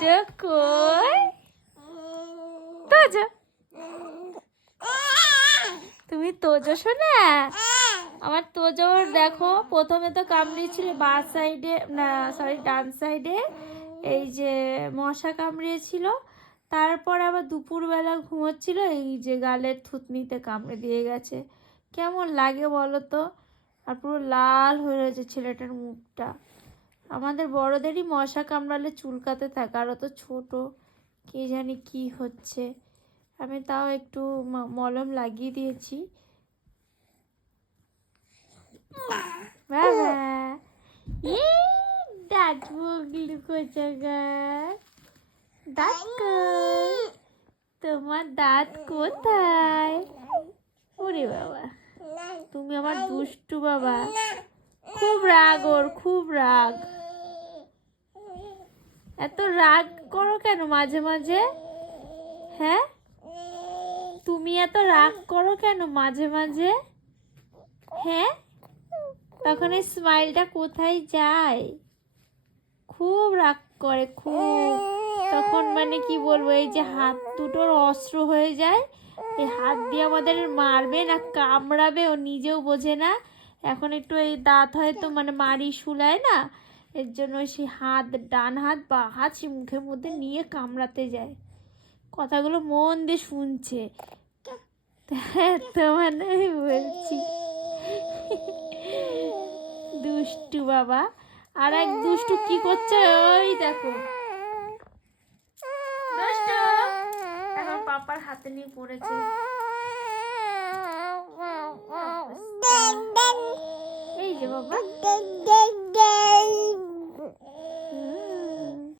তোজো কই? তোজো, তুমি তোজো শোনা? আমার তোজোর দেখো, প্রথমে তো কামড়িয়েছিল বাঁ সাইডে, না সরি ডান সাইডে, এই যে মশা কামড়িয়েছিল। তারপর আবার দুপুরবেলা ঘুমোচ্ছিল, এই যে গালের থুতনিতে কামড়ে দিয়ে গেছে। কেমন লাগে বলো তো? আর পুরো লাল হয়ে রয়েছে ছেলেটার মুখটা। আমাদের বড়দেরই মশা কামড়ালে চুলকাতে থাকে, আরও তো ছোট, কে জানি কি হচ্ছে। আমি তাও একটু মলম লাগিয়ে দিয়েছি। বাবা দাঁত মুগলু কোথাকার, দাঁত কই? তোমার দাঁত কোথায়? ওরে বাবা, তুমি আমার দুষ্টু বাবা। খুব রাগ ওর, খুব রাগ। এত রাগ করো কেন মাঝে মাঝে? হ্যাঁ, তুমি এত রাগ করো কেন মাঝে মাঝে? হ্যাঁ, তখন এই স্মাইলটা কোথায় যায়? খুব রাগ করে, খুব। তখন মানে কি বলবো, এই যে হাত দুটোর অস্ত্র হয়ে যায়। এই হাত দিয়ে আমাদের মারবে না কামড়াবে ও নিজেও বোঝে না। এখন একটু এই দাঁত হয়তো মানে মারি শুলায় না, এর জন্য সেই হাত, ডান হাত বা হাত সে মুখের মধ্যে নিয়ে কামড়াতে যায়। কথাগুলো মন দিয়ে শুনছে তো মানে বলছি। দুষ্টু বাবা। আর এক দুষ্টু কি করছে ওই দেখো, দুষ্টু এখন পাপার হাতে নিয়ে পড়েছে। এই যে বাবা